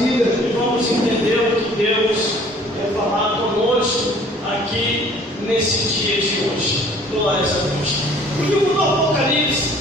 vidas. E vamos entender o que Deus quer falar conosco aqui nesse dia de hoje. Glórias a Deus. O livro do Apocalipse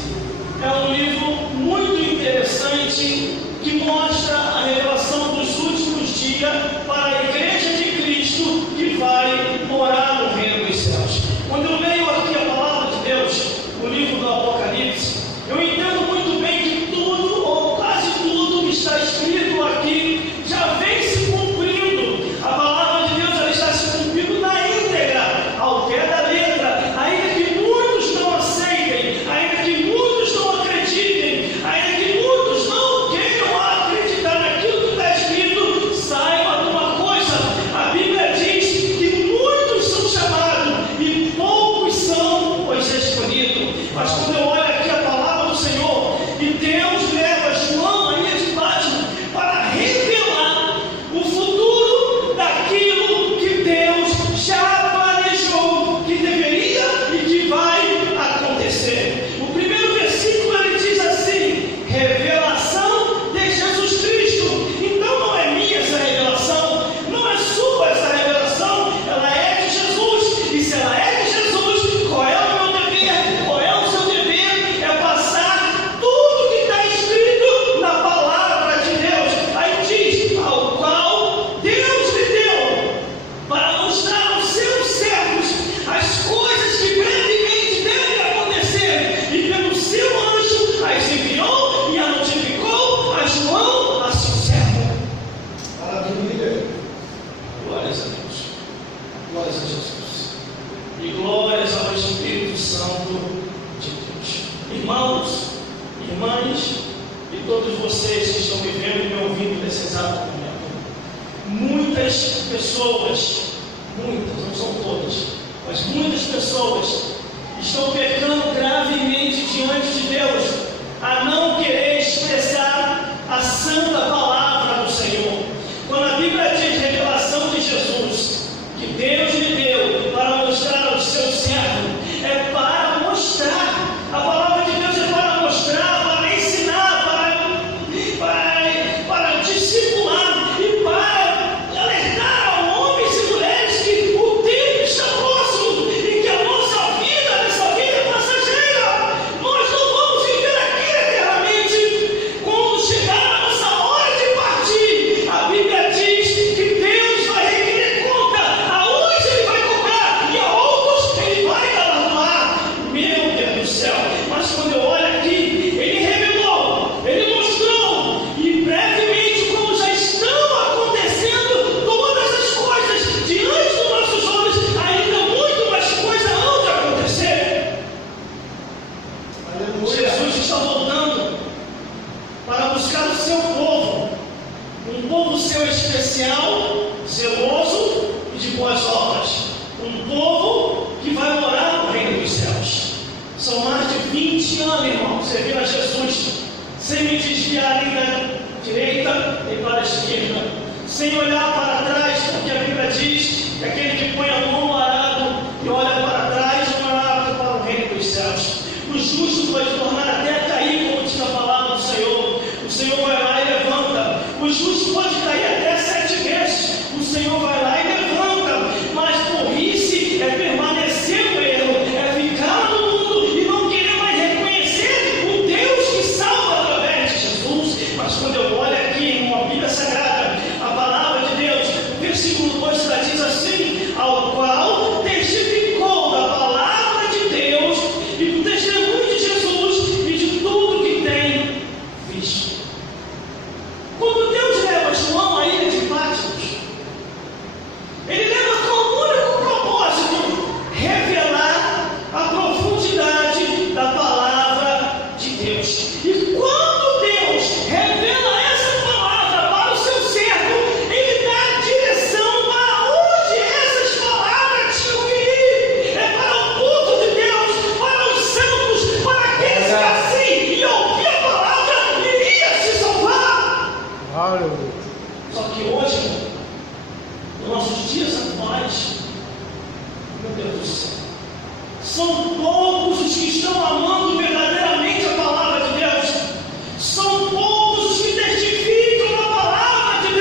é um livro muito interessante que mostra a revelação dos últimos dias para a Igreja de Cristo que vai morar no reino dos céus. Quando eu leio aqui a palavra de Deus, o livro do Apocalipse, eu entendo muito bem que tudo, ou quase tudo que está escrito aqui, já vem se cumprindo. A palavra de Deus ela está se cumprindo na íntegra, ao pé da letra, ainda que muitos não aceitem, ainda que muitos não acreditem, ainda que muitos não queiram acreditar naquilo que está escrito. Saiba de uma coisa: a Bíblia diz que muitos são chamados e poucos são os escolhidos. Mas quando eu olho aqui a palavra do Senhor, e Deus leva João aí de Patmos para revelar o futuro daquilo que Deus já planejou que deveria e que vai acontecer. O primeiro versículo ele diz assim: revelação de Jesus Cristo. Então não é minha essa revelação, não é sua essa revelação, ela é de Jesus. E se ela é de Jesus, qual é o meu dever? Qual é o seu dever? É passar tudo que está escrito na palavra de Deus. Aí diz: ao qual Deus lhe deu para mostrar aos seus servos as coisas que brevemente devem acontecer, e pelo seu anjo as enviou e a notificou a João, a seu servo. Maravilha. Glórias a Deus, glórias a Jesus e glórias ao Espírito Santo de Deus. Irmãos, irmãs e todos vocês que estão me vendo e me ouvindo nesse exato momento, muitas pessoas, muitas, não são todas, mas muitas pessoas estão pecando gravemente diante de Deus a não querer expressar a santa palavra do Senhor. Quando a Bíblia diz revelação de Jesus, que Deus lhe deu para mostrar ao seu servo, é para mostrar. A palavra de Deus é para mostrar, para ensinar, para discipular e para alertar a homens e mulheres que o tempo está próximo e que a nossa vida, nessa vida é passageira. Nós não vamos viver aqui eternamente. Quando chegar a nossa hora de partir, a Bíblia diz que Deus vai requerer conta. A uns Ele vai cobrar e a outros Ele vai galardoar. Meu Deus do céu! Mas quando eu olho aqui, Ele revelou, Ele mostrou, e brevemente, como já estão acontecendo todas as coisas diante dos nossos olhos, ainda muito mais coisas hão de acontecer. Jesus está voltando para buscar o seu povo, um povo seu especial, zeloso e de boas obras, um povo que vai morar no reino dos céus. São mais de 20 anos, irmão, servindo a Jesus, sem me desviar nem da direita nem para a esquerda, sem olhar para trás, porque a Bíblia diz que aquele que põe a mão no arado e olha para trás não é apto para o reino dos céus. O justo pode tornar até a cair, como diz a palavra do Senhor. O Senhor vai lá e levanta. O justo pode cair até 7 vezes. O Senhor vai lá e levanta. Mas burrice é permanecer no erro, é ficar no mundo e não querer mais reconhecer o Deus que salva através de Jesus. Mas quando eu olho aqui em uma Bíblia Sagrada, a palavra de Deus, o versículo 2 ela diz assim: ao qual testificou da palavra de Deus e do testemunho de Jesus e de tudo que tem visto. Quando Deus leva João à ilha de Patmos, Ele leva com o único propósito: revelar a profundidade da palavra de Deus. E quando Deus revela essa palavra para o seu servo, Ele dá a direção para onde essas palavras tinham que ir. É para o povo de Deus, para os santos, para aqueles que assim e ouvir a palavra iria se salvar. Aleluia. Só que hoje, nos nossos dias atuais, meu Deus do céu, são poucos os que estão amando verdadeiramente a palavra de Deus. São poucos os que testificam a palavra de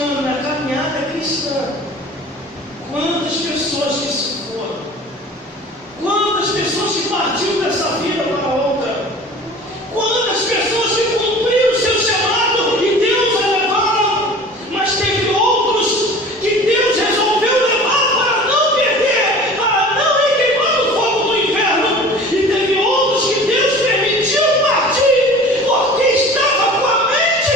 ano, na caminhada cristã, quantas pessoas que se foram, quantas pessoas que partiram dessa vida para outra, quantas pessoas que cumpriram o seu chamado e Deus a levaram, mas teve outros que Deus resolveu levar para não perder, para não ir queimando o fogo do inferno, e teve outros que Deus permitiu partir, porque estava com a mente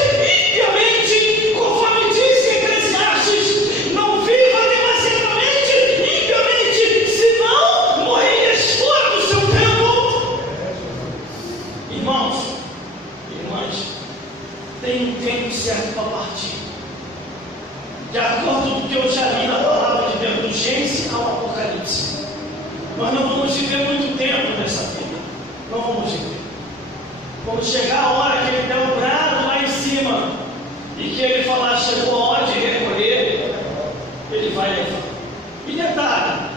impiamente, conforme diz em Eclesiastes: não viva demasiadamente impiamente, senão morrerias fora do seu tempo. Irmãos, irmãs, tem um tempo certo para partir, de acordo com o que eu já li na palavra de Deus, do Gênesis ao Apocalipse. Nós não vamos viver muito tempo nessa vida, não vamos viver. Quando chegar a hora que ele der um brado lá em cima e que ele falar: chegou a hora de recolher, ele vai levar. E detalhe,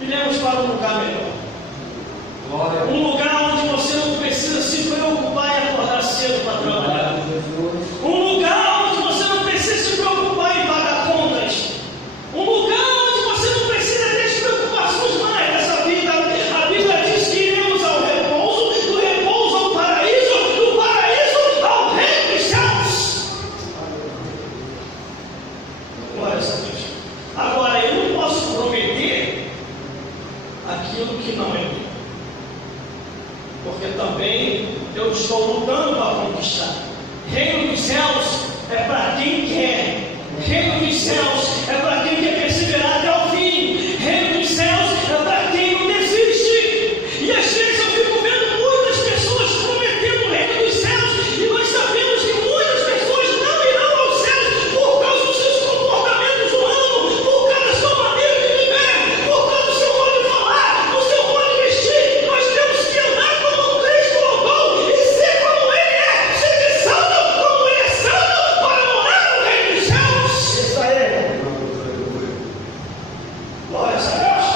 iremos para um lugar melhor, um lugar onde você não precisa se preocupar em acordar cedo para trabalhar, um lugar onde você não precisa se preocupar em pagar contas, um lugar onde você não precisa ter as preocupações mais dessa vida. A Bíblia diz que iremos ao repouso, do repouso ao paraíso, do paraíso ao reino dos céus. Glória a Deus. Agora, eu não posso prometer aquilo que não é meu, porque também eu estou lutando para conquistar. Reino dos céus é para quem quer, reino dos céus é para quem quer perseverar até o fim, reino dos céus é para quem não desiste. E às vezes eu fico vendo muitas pessoas prometendo o reino dos céus, e nós sabemos que muitas pessoas não irão aos céus por causa dos seus comportamentos humanos, por causa da sua maneira de viver, por causa do seu modo de falar, do seu modo de vestir. Nós temos que andar como Cristo andou e ser como Ele é, ser santo como Ele é santo, para morar no reino dos céus. Isso aí. Glória a Deus.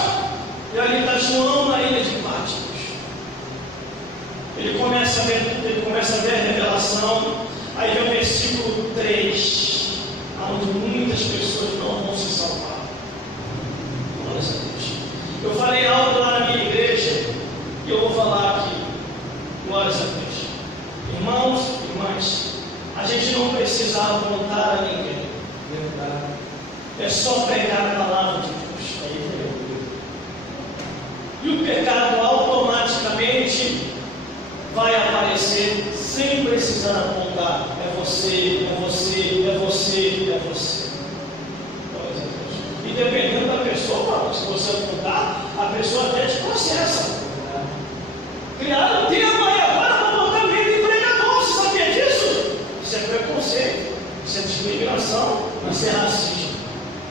E ali está João na ilha de Patmos. Ele começa a ver a revelação. Aí vem o versículo 3, onde muitas pessoas não vão se salvar. Glória a Deus. Eu falei algo lá na minha igreja e eu vou falar aqui. Glória a Deus. Irmãos, irmãs, a gente não precisa apontar a ninguém. É só pregar a palavra de Deus. E o pecado automaticamente vai aparecer sem precisar apontar. É você, é você, é você, é você. E dependendo da pessoa, se você apontar, a pessoa até te processa. Criaram um tema e agora vou botar meio de pregador. Você sabia disso? Isso é preconceito, isso é discriminação, isso é racismo.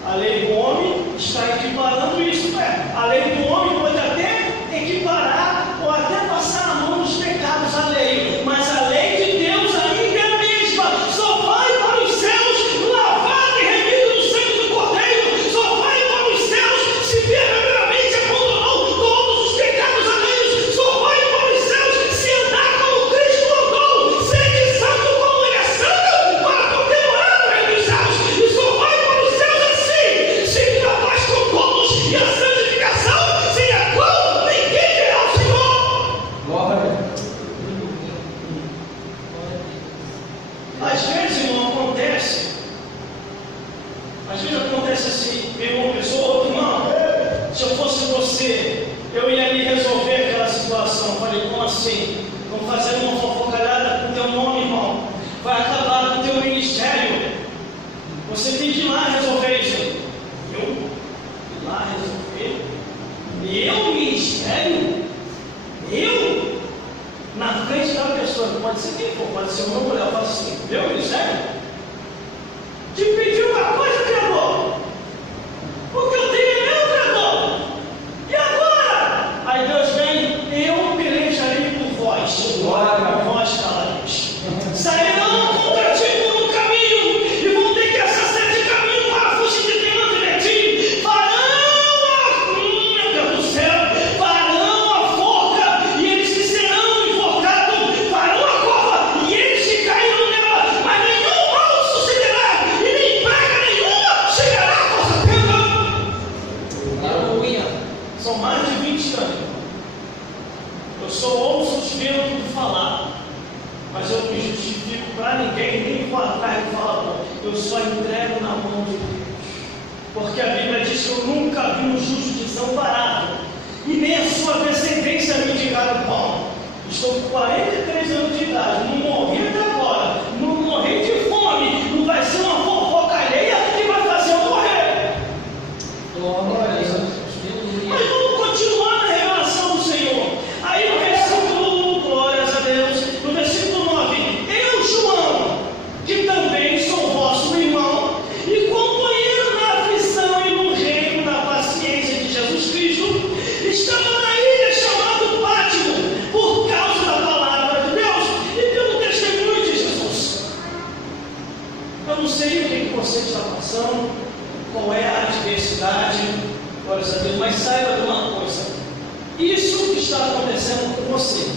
A lei do homem está equiparando isso, né? A lei do homem pode até equiparar ou até passar a mão nos pecados à lei, mas a lei de Deus ainda é a mesma. Só vai para os céus lavado e remido no sangue do Cordeiro. Só vai para os céus se verdadeiramente abandonou todos os pecados alheios. Só vai para os céus se andar como Cristo andou, ser santo como Ele é santo, para poder morar no reino dos céus. E só vai para os céus assim, seguindo a paz com todos e a santificação, sem a qual ninguém verá o Senhor. Às vezes, irmão, acontece. Às vezes acontece assim, vem uma pessoa, irmão, se eu fosse você, eu ia ali resolver aquela situação. Eu falei: como assim? Vamos fazer uma fofocalhada com o teu nome, irmão. Vai acabar com o teu ministério. Você tem que ir lá resolver isso. Eu? Ir lá resolver? Meu ministério? Eu? Na frente da pessoa, pode ser quem for, pode ser uma mulher, eu falo assim: meu ministério? Te pedi uma coisa, criador. O que eu tenho é meu, criador. E agora? Aí Deus vem: eu pelejarei por vós. Por vós calareis. Sairão contra ti por um caminho e vão ter que acessar 7 caminhos para fugir de diante de ti. Meu Deus do céu, farão a forca e eles se serão enforcados. Farão a cova e eles se cairão nela, mas nenhum mal sucederá e nem só entrego na mão de Deus. Porque a Bíblia diz que eu nunca vi um justo desamparado, e nem a sua descendência mendigar o pão. Estou com 43 anos de idade, não morri até agora, não morri de fome, não vai ser uma fofoca alheia que vai fazer eu morrer. Mas vamos continuar na revelação do Senhor. Aí no versículo, glórias a Deus, no versículo 9, eu, João, que também sou vosso irmão e companheiro na aflição e no reino da paciência de Jesus Cristo, estava na ilha chamada Pátimo, por causa da palavra de Deus e pelo testemunho de Jesus. Eu não sei o que você está passando, qual é a adversidade, glórias a Deus, mas saiba de uma coisa: isso que está acontecendo com você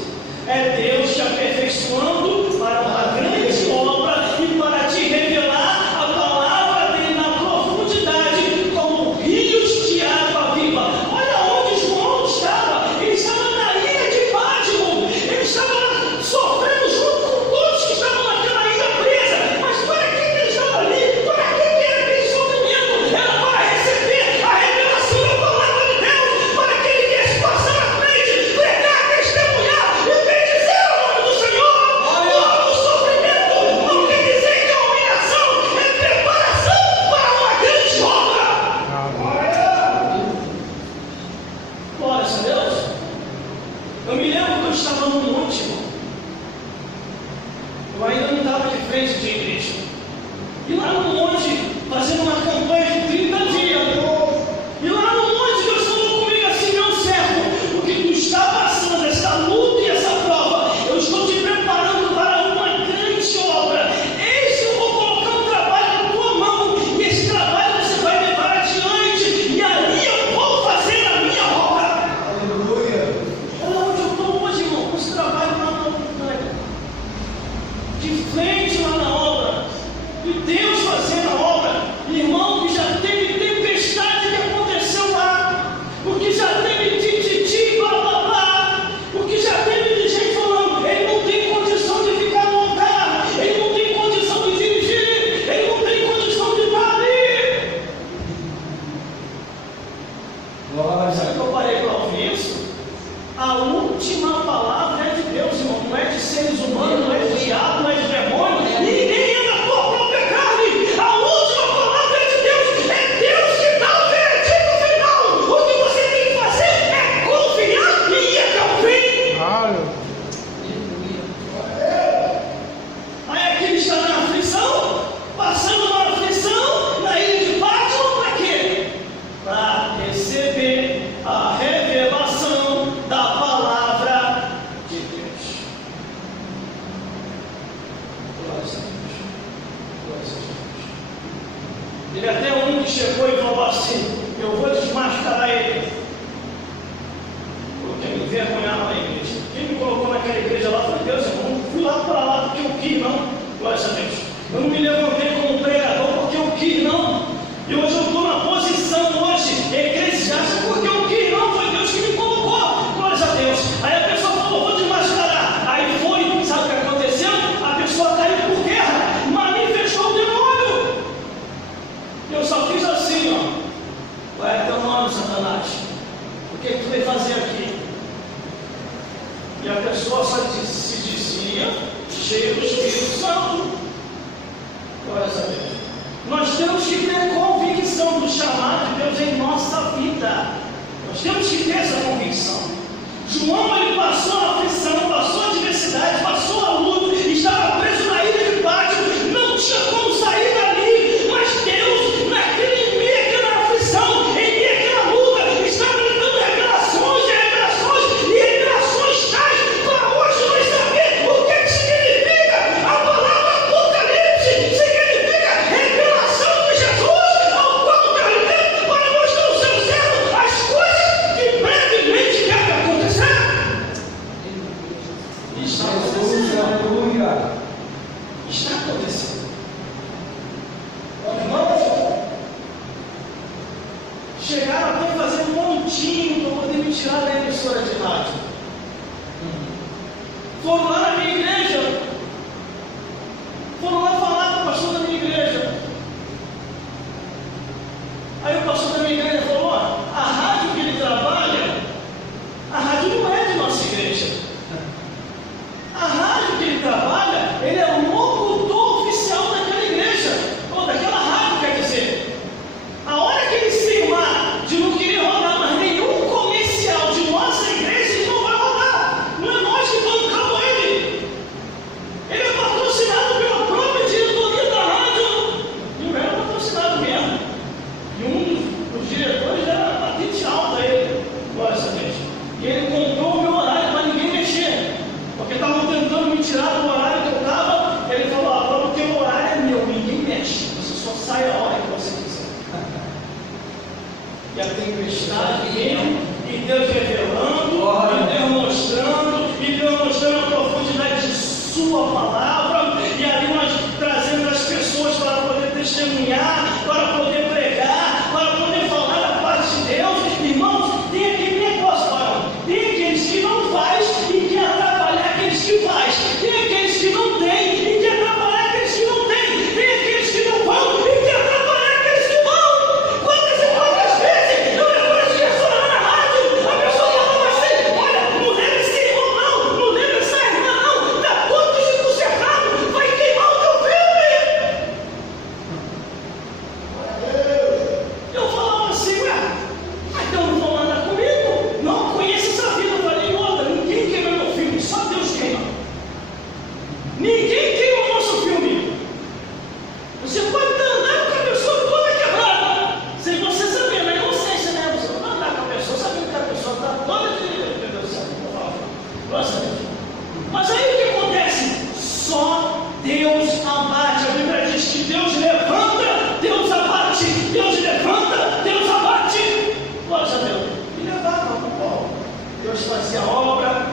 é Deus te aperfeiçoando para uma grande obra e para te revelar a palavra dele na profundidade, como rios de água viva. Olha onde João estava, ele estava na ilha de Pátimo, ele estava lá sofrendo junto com todos que estavam naquela ilha presa. Mas para que ele estava ali? Para que era aquele sofrimento? Era para receber a revelação da palavra de Deus, para que ele viesse passar na frente, pregar, testemunhar e bendizer o nome do Senhor. Todo sofrimento não quer dizer que a humilhação é preparação para uma grande obra. Glórias a Deus. Eu me lembro que eu estava no monte, irmão. Eu ainda não estava de frente de igreja. E lá no monte, fazendo uma campanha de 30 dias. E lá no monte, Deus falou comigo assim: meu servo, o que tu está passando, essa luta e essa prova, eu estou te preparando para uma grande obra. Eis que eu vou colocar um trabalho na tua mão, e esse trabalho você vai levar adiante, e ali eu vou fazer a minha obra. Aleluia. Olha onde eu estou hoje, irmão, com esse trabalho lá na montanha, de frente lá na obra, e Deus fazendo a obra. Irmão, que já teve tempestade que aconteceu lá, o que já teve tititi, blá blá blá, o que já teve de gente falando, ele não tem condição de ficar no lugar, ele não tem condição de dirigir, ele não tem condição de estar ali. Glória. Sabe que eu parei para ouvir isso? A última palavra é de Deus, irmão, não é de seres humanos, não é de diabo, não é de demônio, e nem é da tua própria carne. A última palavra é de Deus, é Deus que dá o veredito final. O que você tem que fazer é confiar e ir até o fim. Aí aqui ele está na aflição, passando uma aflição na ilha de Pátimo, para quê? Para receber a revelação da palavra de Deus. Glórias a Deus. Glórias a Deus. Ele até um que chegou e falou assim: eu vou desmascarar ele. Porque me envergonhava na igreja. Quem me colocou naquela igreja lá foi Deus, irmão. Não fui lá para lá porque eu quis, não. Glórias a Deus. Eu não me levantei como pregador porque eu quis, não. E hoje eu estou na posição hoje eclesiástica porque eu quis, não. Foi Deus que me colocou. Glórias a Deus. Aí a pessoa falou: vou desmascarar. Aí foi, sabe o que aconteceu? A pessoa caiu por guerra, manifestou o demônio. Eu só fiz assim, ó. Qual é teu nome, Satanás? O que tu veio fazer aqui? E a pessoa só se dizia cheia do Espírito Santo. Glórias a Deus. Nós temos que ter convicção do chamado de Deus em nossa vida. Nós temos que ter essa convicção. João, ele passou a aflição, passou a adversidade, passou a luta, estava preso na ilha de Pátimo, não tinha como sair dali, mas Deus, naquele meio, naquela aflição, em meio àquela luta, estava lhe dando revelações e revelações tais para hoje nós saber o que significa a palavra Apocalipse. Significa revelação de Jesus, ao qual Deus deu para mostrar ao seu servo as coisas que brevemente devem acontecer. Está acontecendo. Aleluia. Está acontecendo. Irmãos, chegaram até fazer um montinho para poder me tirar da emissora de rádio. Foram lá na minha igreja. Foram lá falar com o pastor da minha igreja. tempestade vindo, e Deus revelando, e Deus mostrando, a profundidade de sua palavra, e ali nós trazendo as pessoas para poder testemunhar, para poder pregar, para poder falar da parte de Deus. Irmãos, tem aquele negócio, varão. Tem aqueles que não faz e quer atrapalhar aqueles que faz. Tem aqueles que não tem e quer atrapalhar aqueles que não tem. Tem aqueles que não vão e quer atrapalhar aqueles que vão. Quantas e quantas vezes eu levo as pessoas lá na rádio, a pessoa falava assim: olha, não leva esse irmão não, não leva essa irmã não, está todo desconcertado, vai queimar o teu filme. Eu falava assim: ué, mas então não vão andar comigo? Não conheço essa vida. Eu falei: outra, ninguém queima meu filme, só Deus queima. Ninguém queima o nosso filme. Você pode andar com a pessoa toda quebrada, sem você saber, na inocência, né? Você pode andar com a pessoa sabendo que a pessoa está toda nossa Deus. Mas aí o que acontece? Só Deus abate. A Bíblia diz que Deus levanta, Deus abate. Deus levanta, Deus abate. Glória a Deus. E levava o Paulo. Deus fazia obra.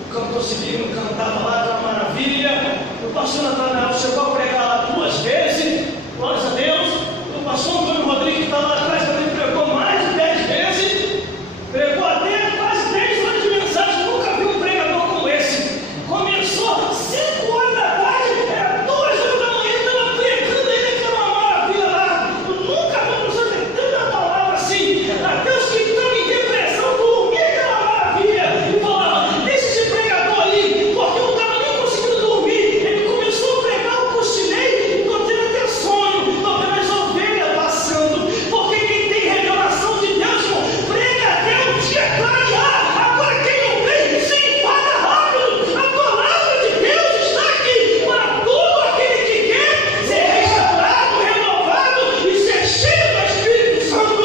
O cantor civil cantava lá, aquela maravilha. O pastor Natanael chegou a pregar lá 2 vezes. Glória a Deus. O pastor Antônio Rodrigues que estava lá atrás também pregou mais de 10 vezes. Pregou até quase 10 horas de mensagem. Nunca vi um pregador como esse. Começou 5 horas da tarde, era 2 horas da manhã, estava pregando ainda, que era uma maravilha lá. Eu nunca vi uma pessoa ter tanta palavra assim. Até os que estão em depressão dormiam, aquela maravilha. E falava: deixa esse pregador ali, porque eu não estava nem conseguindo dormir. Ele começou a pregar, eu cochilei e estou tendo até sonho. Estou vendo as ovelhas passando. Porque quem tem revelação de Deus, irmão, prega até o dia clarear. Agora quem não tem, se enfada rápido. A palavra de Deus está aqui para todo aquele que quer ser restaurado, renovado e ser cheio do Espírito Santo.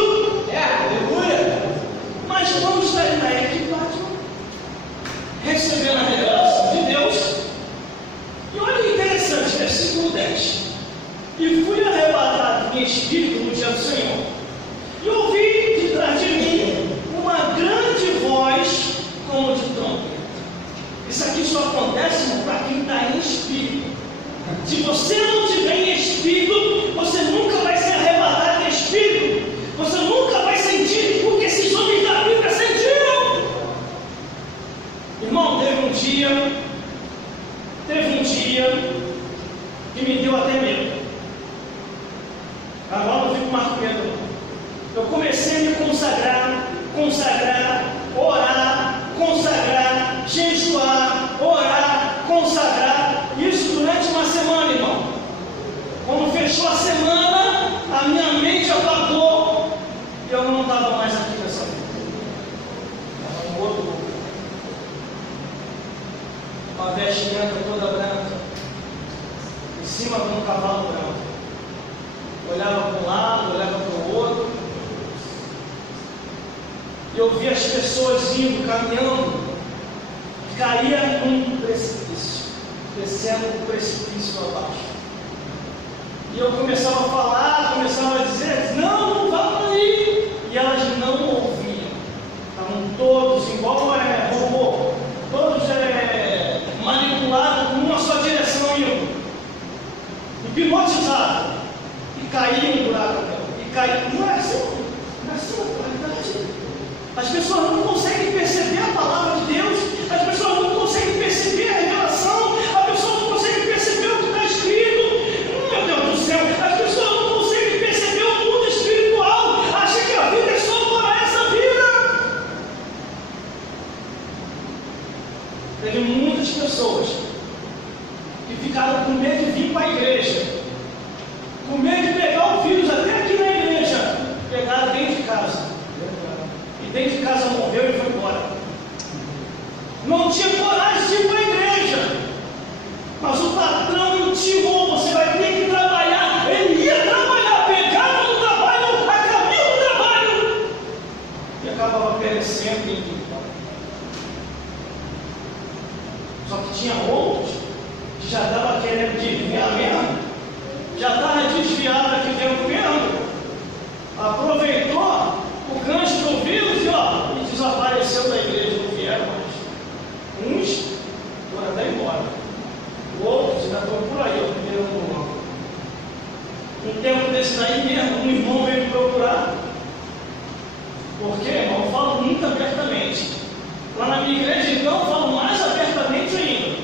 Aleluia. Mas vamos estar na equidade, recebendo a revelação de Deus. E olha que interessante, versículo 10. E fui arrebatado em espírito no dia do Senhor, e ouvi de trás de mim uma grande voz como de trombeta. Isso aqui só acontece, irmão, para quem está em espírito. Se você não tiver em espírito, você nunca vai ser arrebatado em espírito. Você nunca vai sentir o que esses homens da Bíblia sentiram. Irmão, teve um dia que me deu até medo. Agora eu fico mais com medo, não. Eu comecei a me consagrar, orar, consagrar, jejuar, orar, consagrar. Isso durante uma semana, irmão. Quando fechou a semana, a minha mente apagou e eu não estava mais aqui nessa vida. Estava em outro lugar. Uma vestimenta toda branca, em cima de um cavalo branco. Olhava para um lado, olhava para o outro, e eu via as pessoas indo, caminhando, caía num precipício, descendo um precipício abaixo. E eu começava a falar, começava a dizer: não vamos aí. E elas não ouviam. Estavam todos igual robô, todos manipulados numa só direção, indo, hipnotizados. E caía no buraco, e caía. Não é assim, não é assim a qualidade. As pessoas não conseguem perceber a palavra de Deus, as pessoas não conseguem perceber a revelação, a pessoa não consegue perceber o que está escrito. Meu Deus do céu, as pessoas não conseguem perceber o mundo espiritual, acham que a vida é só para essa vida. Teve muitas pessoas que ficaram com medo de vir para a igreja, com medo de pegar o vírus até aqui na igreja, pegaram dentro de casa. E dentro de casa morreu e foi embora. Um tempo desse daí mesmo, um irmão veio me procurar. Porque, irmão, eu falo muito abertamente. Lá na minha igreja, então, eu falo mais abertamente ainda.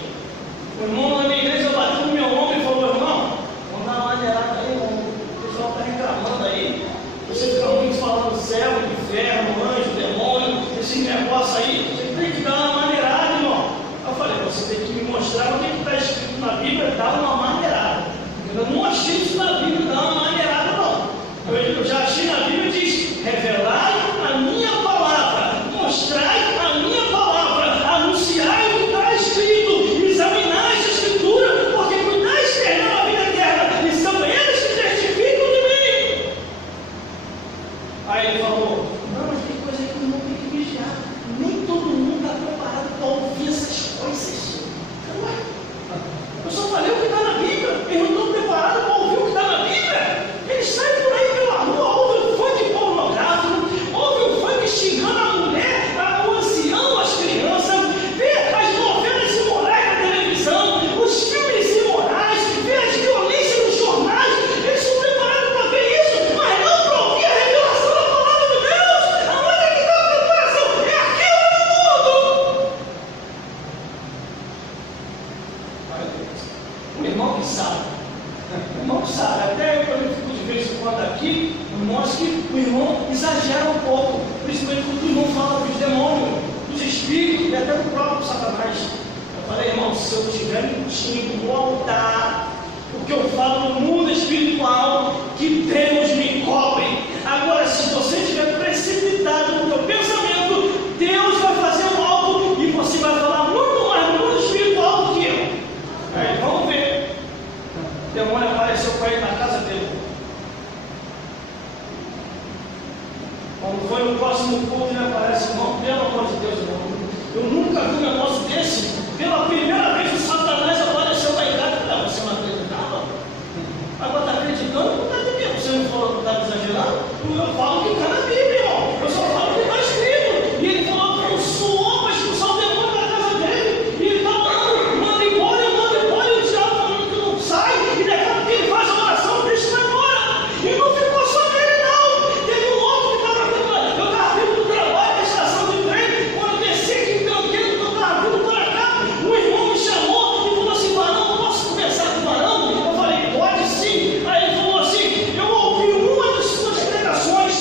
O irmão na minha igreja bateu no meu ombro e falou: irmão, vamos dar uma maneirada aí, irmão. O pessoal está reclamando aí. Você fica muito falando céu, inferno, anjo, demônio, esse negócio aí. Você tem que dar uma maneirada, irmão. Eu falei: você tem que me mostrar o que está escrito na Bíblia, dar uma maneirada. Eu não achei isso na Bíblia, dar uma maneirada, não. Eu já achei na Bíblia, diz: revelai a minha palavra, mostrai a minha palavra, anunciai o que está escrito, examinai a Escritura, porque cuidais eterno a vida eterna, e são eles que testificam de mim. Aí ele falou: não, mas tem coisa que o irmão tem que vigiar. Nem todo mundo está preparado para ouvir essas coisas. Ué, eu só falei o que está na Bíblia, eles não estão preparados para ouvir o que está na Bíblia. Eles saem por aí pela rua, ouvem o funk pornográfico, ouvem o funk xingando a mulher, o ancião, as crianças, vê as novelas imorais na televisão, os filmes imorais, vê as violências nos jornais. Eles estão preparados para ver isso, mas não para ouvir a revelação da palavra de Deus. Aonde é que está a preparação? É aqui ou é no mundo? O irmão que sabe. O irmão sabe, até quando eu fico de vez em quando aqui, eu mostro que o irmão exagera um pouco, principalmente quando o irmão fala dos demônios, dos espíritos e até do próprio Satanás. Eu falei: irmão, se eu estiver mentindo no altar, o que eu falo no mundo espiritual, que Deus me cobre. Agora, se você estiver precipitado no teu pensamento, Deus vai fazer algo e você vai falar muito mais no mundo espiritual do que eu. Aí, vamos ver. O demônio apareceu com ele na casa dele. Quando foi no próximo culto, ele aparece: irmão, pelo amor de Deus, irmão, eu nunca vi um negócio desse. Pela primeira vez o Satanás apareceu lá em casa. Eu falei: você não acreditava? Agora está acreditando? Não está entendendo. Você não falou que estava exagerando? Eu falo que está na Bíblia, irmão. Eu só falo que está escrito. E ele falou que eu suou para expulsar o demônio da casa dele. E ele está orando: manda embora, e o diabo falando que não sai. E daqui a pouco ele faz a oração, deixa ele embora. E não ficou só nele, não. Teve um outro que estava vindo. Eu estava vindo do trabalho, da estação de trem. Quando eu desci aqui em Tranqueiro, que eu estava vindo para cá, o irmão me chamou e falou assim: varão, posso conversar com o varão? Eu falei: pode sim. Aí ele falou assim: eu ouvi uma das suas pregações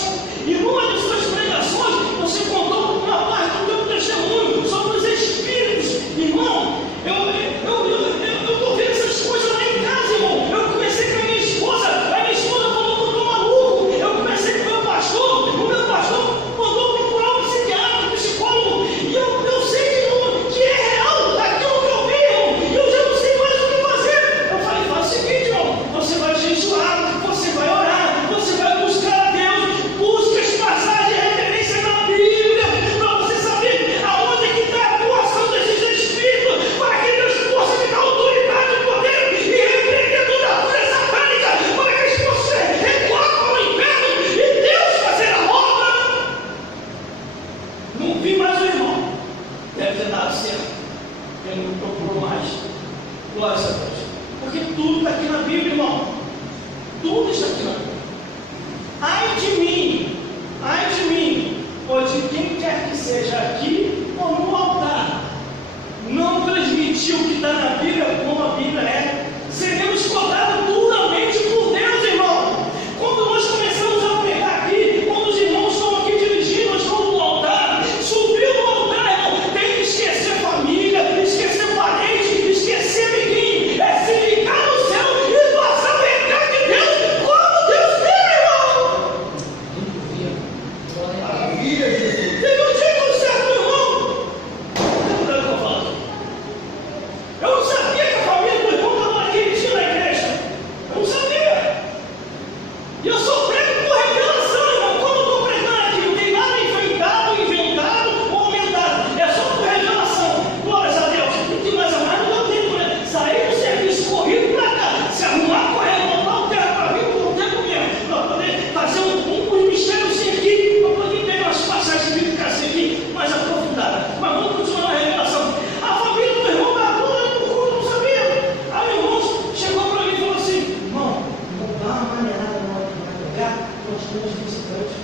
meus visitantes.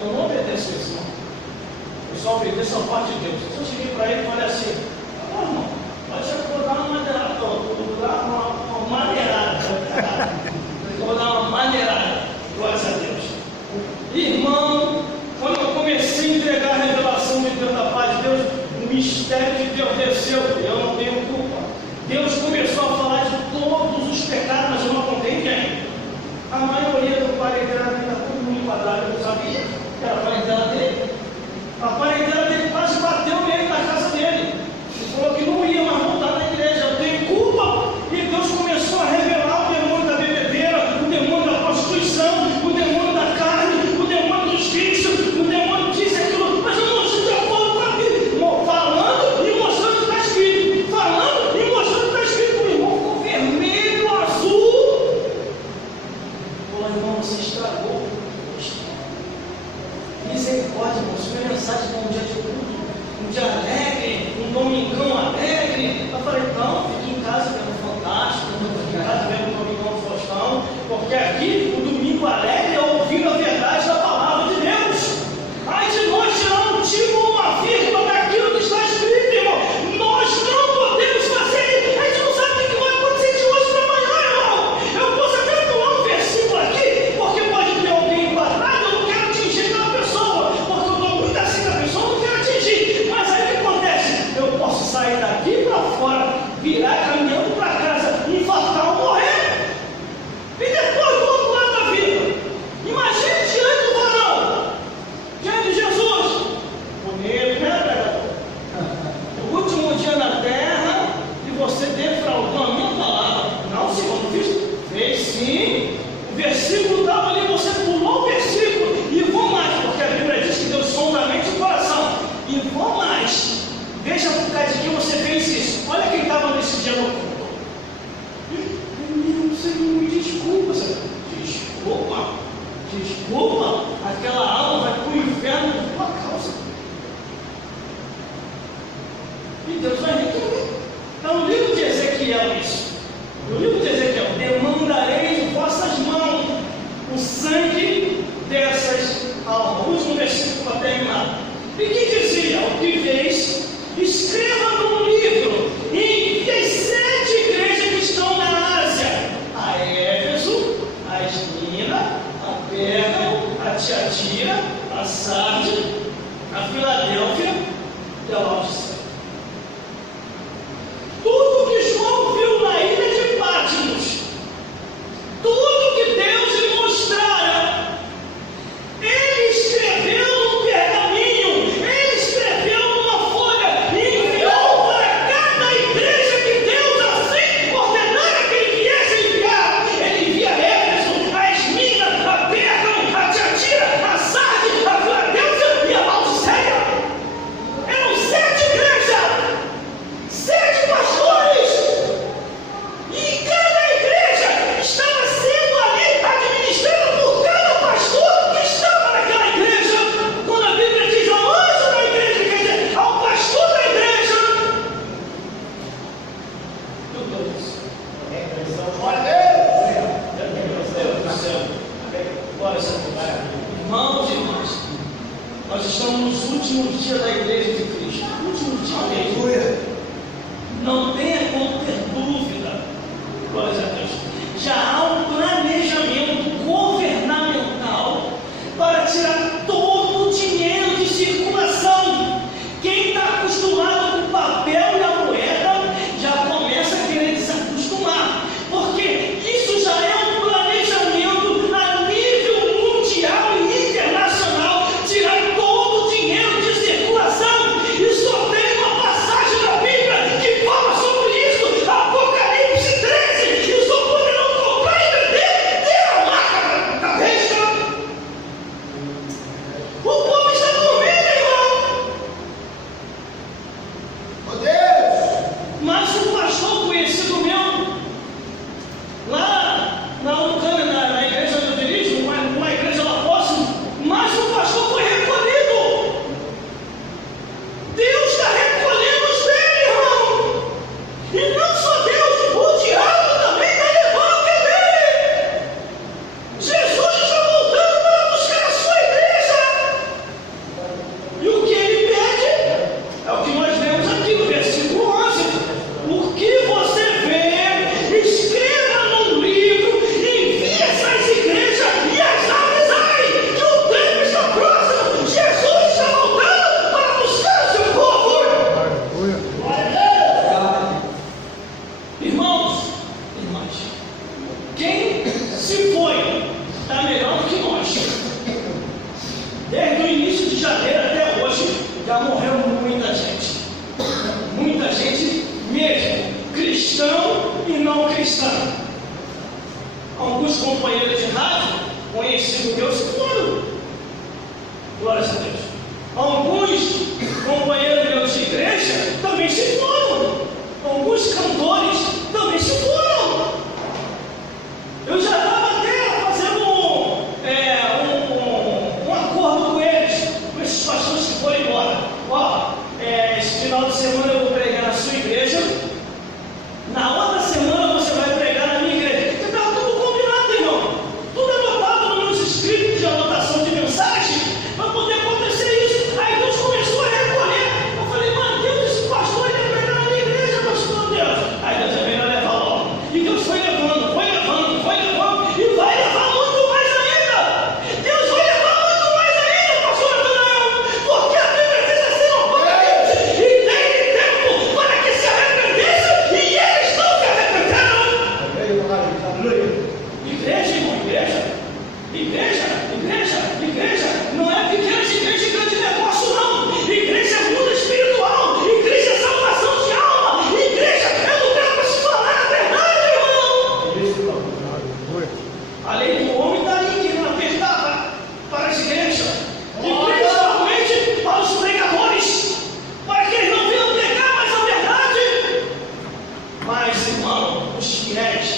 Eu não obedeço isso, não. Eu só obedeço a parte de Deus. Eu cheguei para ele e falei assim: "Ah, irmão, pode ser que eu vou dar uma maneirada. Vou dar uma maneirada. Glórias a Deus. Irmão, quando eu comecei a entregar a revelação de Deus, da paz de Deus, o mistério de Deus desceu. Eu não tenho culpa. Deus começou a falar de todos os pecados, mas eu não contei ninguém. A maioria do parentela dele está todo mundo enquadrado. Eu não sabia que era a parentela dele. A parentela dele quase bateu nele na casa dele. Ele falou que não ia mais voltar na igreja. Eu tenho culpa. E Deus começou a revelar o demônio da bebedeira, o demônio da prostituição, o demônio da carne, o demônio dos vícios, o demônio disso e aquilo. Mas eu não estou de acordo com a Bíblia. Falando e mostrando o que está escrito. Falando e mostrando o que está escrito. O irmão ficou vermelho, azul. Pô, irmão, você estragou. Misericórdia, irmão. Isso foi mensagem para um dia de culto, um dia alegre, um domingão alegre. Eu falei: não, fique em casa vendo Fantástico, fique em casa vendo o Domingão do Faustão, porque aqui o domingo alegre é ouvindo a verdade da palavra de Deus. Ai de nós tirar um tipo ou uma vírgula daquilo que está escrito, irmão. Nós não podemos fazer isso. A gente não sabe o que vai acontecer de hoje para amanhã, irmão. Eu posso até pular um versículo aqui, porque pode ter alguém enquadrado. Eu não quero atingir aquela pessoa, porque eu estou muito assim da pessoa, eu não quero atingir. Mas aí o que acontece? Eu posso sair daqui para fora, virar caminhando para casa, infartar ou morrer. E depois do outro lado da vida, imagine diante do varão, diante de Jesus. Bonito, né, pregador? O último dia na terra, e você defraudou a minha palavra. Não, Senhor, não fiz. Fez sim. O versículo estava ali, você pulou o versículo. E vou mais, porque a Bíblia diz que Deus sonda a mente e o coração. E vou mais. Veja por causa de que você fez isso. Olha quem estava nesse dia no culto. Senhor, me desculpa, Senhor. Desculpa. Aquela alma vai para o inferno por tua causa. E Deus vai requerer. Está no livro de Ezequiel isso. No livro de Ezequiel: demandarei de vossas mãos o sangue dessas almas. O último versículo para terminar. E que dizia: o que fez, escreva num livro e envie as 7 igrejas que estão na Ásia: a Éfeso, a Esmina, a Pérgamo, a Tiatira, a Sardes, a Filadélfia e a Laodiceia. Tudo que João viu na ilha de Patmos, tudo que Deus lhe mostrara, ele escreveu num pergaminho, ele escreveu numa folha e enviou para cada igreja que Deus assim ordenara que ele viesse enviar. Ele envia a Éfeso, a Esmina, a Pérgamo, a Tiatira, a Sardes, a Filadélfia e a Laodiceia. Eram 7 igrejas, 7 pastores, e cada igreja estava sendo ali administrada por cada pastor que estava naquela igreja. Quando a Bíblia diz ao anjo da igreja, quer dizer, ao pastor da igreja. Meu Deus do céu. Glória a Deus. Meu Deus do céu. Glória a Deus. Irmãos e irmãs, nós estamos nos últimos dias da igreja de Cristo. Últimos dias da igreja. Aleluia. Não tenha como ter dúvida. Glória a Deus. Já há um planejamento governamental para tirar todo o dinheiro de circulação. Quem está acostumado com o papel e a moeda já começa a querer desacostumar, porque isso já é um planejamento a nível mundial e internacional. Tirar todo o dinheiro de circulação. Alguns companheiros de rádio, conhecidos Deus, se foram. Glória a Deus. Alguns companheiros meus de igreja também se foram. Alguns cantores também se foram. Eu já estava até fazendo um acordo com eles, com esses pastores que foram embora. Ó, esse final de semana eu vou pregar na sua igreja. Na outra semana você vai pregar na minha igreja. Porque estava tudo combinado, irmão. Tudo anotado nos meus scripts de anotação de mensagem para poder acontecer isso. Aí Deus começou a recolher. Eu falei, mano, Deus, esse pastor ele vai pregar na minha igreja, pastor Deus. Aí Deus também vai levar logo. E Deus foi levando, foi levando, foi levando. E vai levar muito mais ainda. Deus vai levar muito mais ainda, pastor Nathanael. Porque a Bíblia diz assim, não pode. E tem tempo para que se arrependesse. E eles não se arrependeram. Igreja, irmão, igreja. Não é pequena igreja, grande negócio, não. Igreja é mundo espiritual. Igreja é salvação de alma. Igreja é lugar para se falar a verdade, irmão. A lei do homem está aí, querendo apertar para as igrejas. E principalmente para os pregadores. Para que eles não venham pregar mais a verdade. Mas, irmão, os fiéis,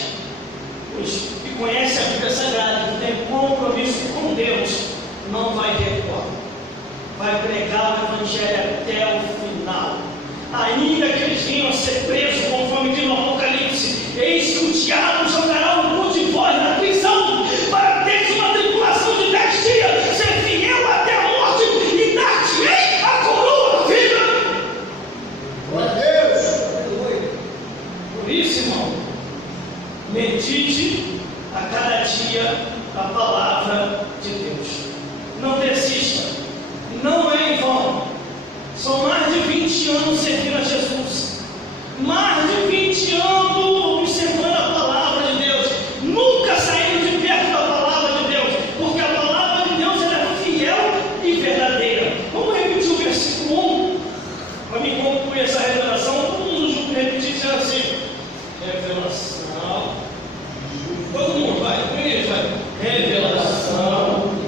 os que conhecem a Bíblia Sagrada, que tem compromisso com Deus, não vai recuar. Vai pregar o Evangelho até o final. Ainda que eles venham a ser presos, conforme diz no Apocalipse, eis que o diabo jogará um monte de voz na prisão, para teres uma tribulação de 10 dias, ser fiel até a morte, e dar-te-ei a coroa da vida. Glória a Deus. Por isso, irmão, medite a cada dia a palavra de Deus. Não desista. Não é em vão. São mais de 20 anos servindo a Jesus. Mais de 20 anos observando a palavra de Deus. Nunca saindo de perto da palavra de Deus. Porque a palavra de Deus ela é fiel e verdadeira. Vamos repetir o versículo 1. Para mim concluir essa revelação, todo mundo junto repetir dizendo assim. Revelação. Todo mundo vai. Revelação.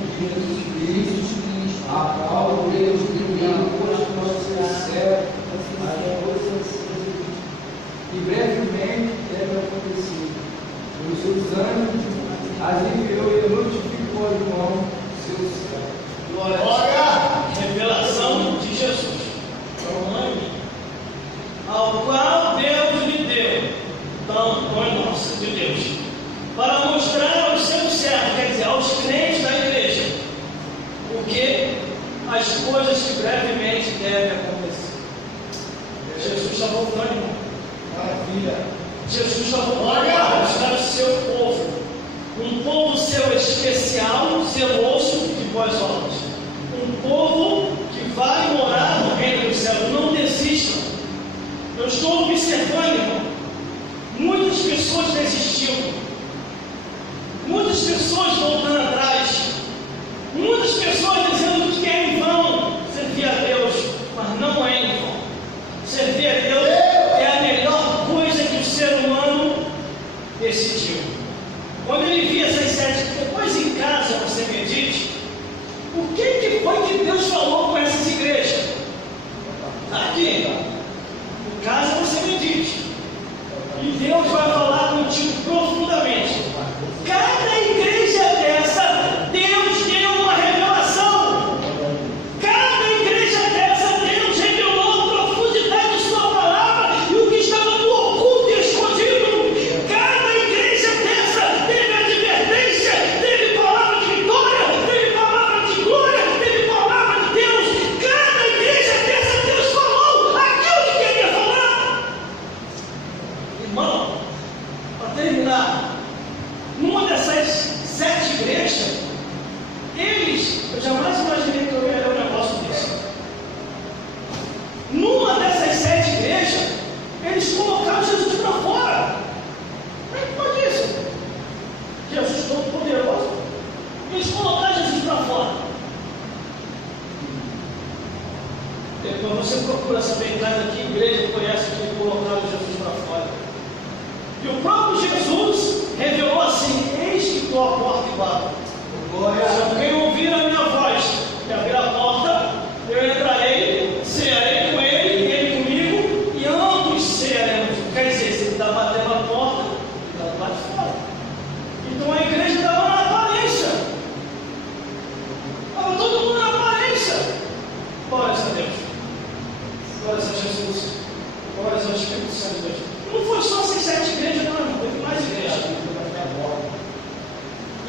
A qual Deus criou o céu, e brevemente deve acontecer. Os seus anos as enviou e notificou ao irmão seu céu. Glória! Revelação de Jesus. Ao qual Deus lhe deu. Então, põe nossa de Deus. Para mostrar aos seus servos, quer dizer, aos crentes da igreja, o que as coisas que brevemente devem acontecer. Jesus está voltando, irmão. Maravilha. Jesus está voltando para buscar o seu povo. Um povo seu especial, zeloso de boas obras. Um povo que vai morar no reino dos céus. Não desistam. Eu estou observando, irmão. Muitas pessoas desistindo. Muitas pessoas voltando atrás. Muitas pessoas dizendo que é em vão servir a Deus, mas não é em vão. Servir a Deus é a melhor coisa que o ser humano decidiu. Quando ele via essas 7, depois em casa você medite, o que foi que Deus falou com essas igrejas? Aqui, em casa você medite. E Deus vai falar contigo profundamente. Cada igreja dessa, Deus deu uma revelação. Cada igreja dessa, Deus revelou a profundidade de sua palavra e o que estava no oculto e escondido. Cada igreja dessa teve advertência, teve palavra de vitória, teve palavra de glória, teve palavra de Deus. Cada igreja dessa, Deus falou aquilo que queria falar. Irmão, para terminar, numa dessas 7 igrejas, eu jamais imaginei que eu ia ler um negócio desse. Numa dessas 7 igrejas, eles colocaram Jesus para fora. Como é que pode isso? Jesus todo poderoso. Eles colocaram Jesus para fora. Depois você procura saber em casa que igreja conhece que colocaram Jesus para fora. E o próprio Jesus revelou assim: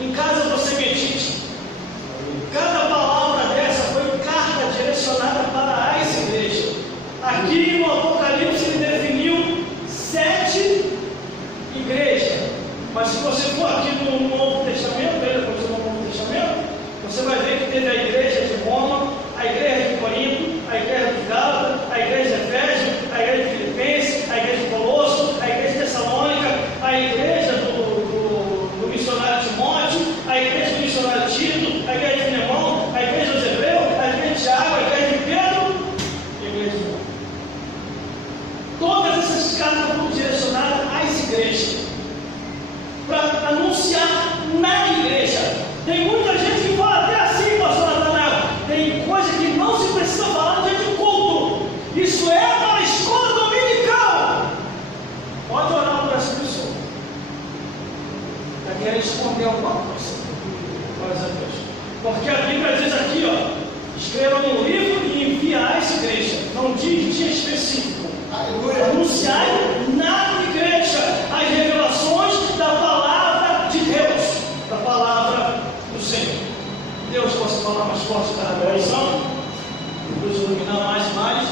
Em casa você medite. Cada palavra dessa foi carta direcionada para as igrejas. Aqui no Apocalipse ele definiu 7 igrejas. Mas se você for aqui no Novo Testamento, no Novo Testamento, você vai ver que teve a igreja de Roma, a igreja de Corinto, a igreja de Gálatas, a igreja de Efésio, a igreja de Filipenses, a igreja de Colosso, a igreja de Tessalônica, a igreja do missionário Timóteo, a igreja do missionário Tito, a igreja de Filemão, a igreja dos Hebreus, a igreja de Tiago, a igreja de Pedro e a igreja de João. Todas essas cartas foram direcionadas às igrejas, para anunciar na igreja. Tem muita gente que fala até assim, pastor Natanael, tem coisa que não se precisa falar no dia de culto. Isso é para a escola dominical. Pode orar por essa pessoa. Está querendo esconder alguma coisa. Glórias a Deus. Porque a Bíblia diz aqui, ó, escreva no livro e envia às igrejas. Não diz dia específico. Anunciai na igreja as revelações da palavra de Deus, da palavra do Senhor. Deus possa falar mais forte da revelação, depois iluminar mais e mais,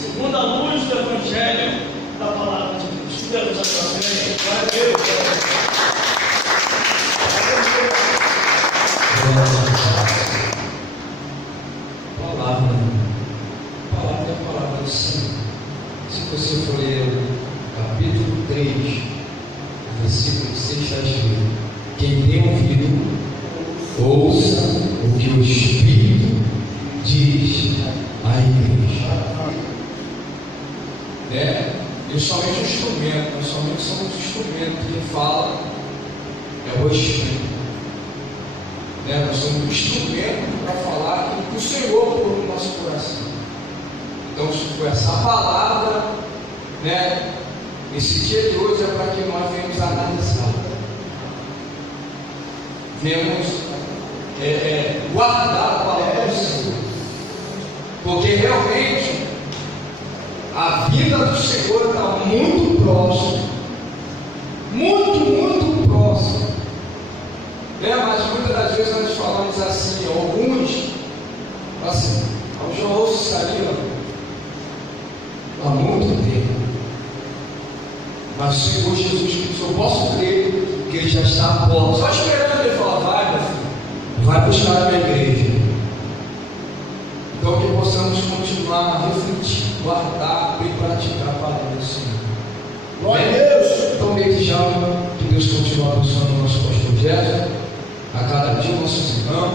segundo a luz do Evangelho da palavra de Deus. Que Deus abençoe. Glória a Deus. Palavra é a palavra do Senhor. Se você for ler o capítulo 3, versículo 6, está escrito: quem tem ouvido, ouça o que o Espírito diz à igreja. Eles somente um instrumento, nós somente somos um instrumento. Quem fala é o Espírito. Nós somos um instrumento para falar aquilo que o Senhor colocou no nosso coração. Então, se for essa palavra, esse dia de hoje é para que nós venhamos analisar, venhamos guardar a palavra do Senhor, porque realmente a vida do Senhor está muito próxima, muito próxima, mas muitas das vezes nós falamos assim, alguns, assim, eu já ouço isso ali, há muito tempo. Mas o Senhor Jesus Cristo, eu posso crer que Ele já está à porta, só esperando Ele falar: vai, meu filho, vai buscar a minha igreja. Então que possamos continuar a refletir, guardar e praticar a palavra do Senhor. Glória a Deus. Então desejamos que Deus continue abençoando o nosso pastor Jéssica, a cada dia o nosso irmão.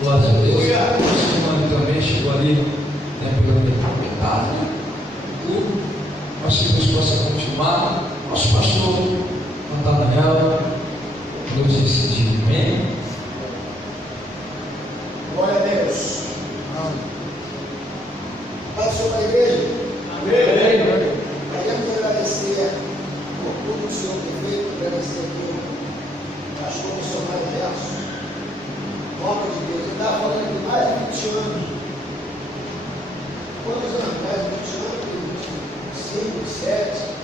Glória a Deus. Nosso irmão também chegou ali, pela metade. Mas que Deus possa continuar. Nosso pastor Natanael, Deus decidiu. Amém? Glória a Deus. Paz sobre a igreja. Amém. Queremos agradecer por tudo que o Senhor tem feito, agradecer aqui o pastor missionário Gerson. Obra de Deus. Ele estava falando de mais de 20 anos. Quantos anos? Mais de 20 anos? 5, 7.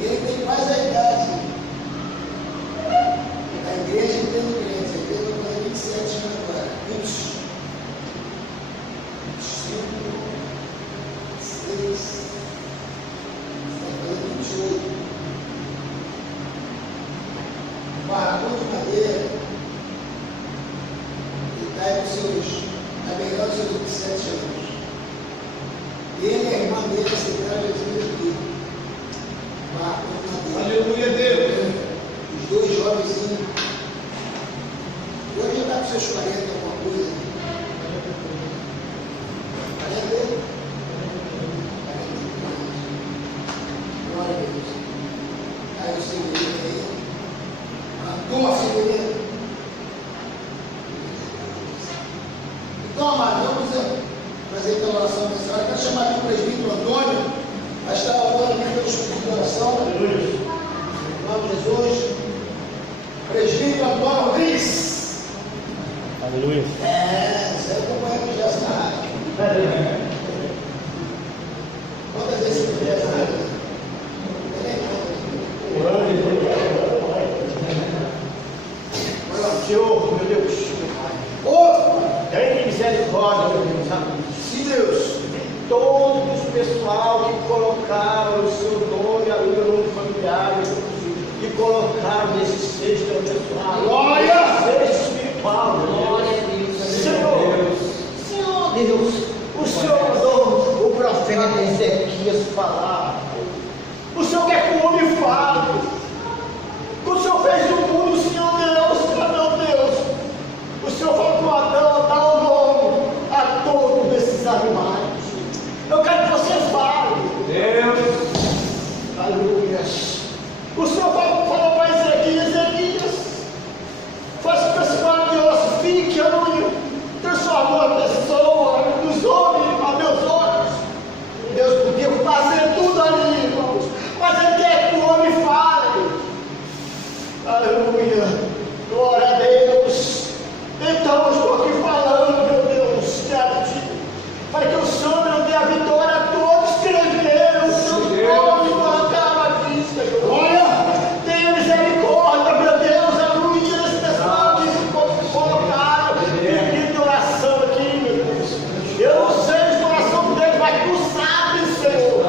Ele tem mais a idade da igreja que tem crente. A igreja vai fazer 27 anos agora. 25, 26, vai fazer 28. Barracão de madeira. Ele está na beirada dos seus 27 anos. Ele e a irmã dele, a secretária de Jesus aqui. Aleluia, Deus. Os dois jovenzinhos. Hoje já está com seus 40, alguma coisa. 40? Glória a Deus. Aí o Senhor aí. Toma, Senhor. Então, amado, vamos fazer a oração nessa hora. Quero chamar aqui o presbítero Antônio. Vai estar orando aqui pelos pedidos de oração. Aleluia. Aleluia. Você acompanha que já está. Quantas vezes você já está? Senhor, meu Deus, tem misericórdia, meu Deus, Sim, Deus. todos o pessoal que colocaram o seu nome ali no nome familiar, e colocaram nesse cesto abençoado. Glória! Cesto espiritual. Glória a Deus. Senhor Deus, o Senhor mandou o profeta Ezequias falar. O Senhor quer que o homem fale. O Senhor fez o mundo, Senhor Deus, meu Deus. O Senhor falou com Adão, dá o nome a todos esses animais. Eu quero que você fale. Deus. Aleluia. O Senhor falou para Ezequias, faz que o pessoal de osso fique, aleluia. Transformou a pessoa nos homens a meus olhos. Deus podia fazer tudo ali, irmãos, mas Ele quer que o homem fale. Aleluia, glória a Deus. Então eu estou aqui falando, meu Deus, para que o Senhor não dê a vitória a todos que escreveram o seu nome e colocaram aqui, Senhor. Olha, tenha misericórdia, meu Deus, aleluia, esse pessoal que colocaram pedido de oração aqui, meu Deus. Eu não sei se o coração deles, mas tu sabes, Senhor,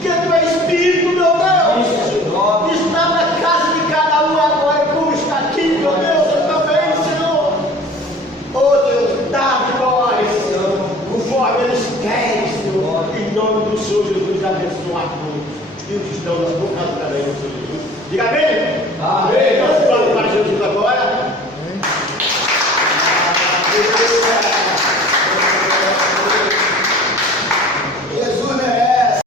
que tu é Espírito, meu Deus. Está na casa de cada um agora, como está aqui, meu Deus, eu também, Senhor. Oh Deus, dá de nós, Senhor, conforme eles querem, Senhor, em nome do Senhor Jesus, abençoa a todos. E os que estão na tua casa também, Senhor Jesus. Diga amém? Amém. Vamos para Jesus agora.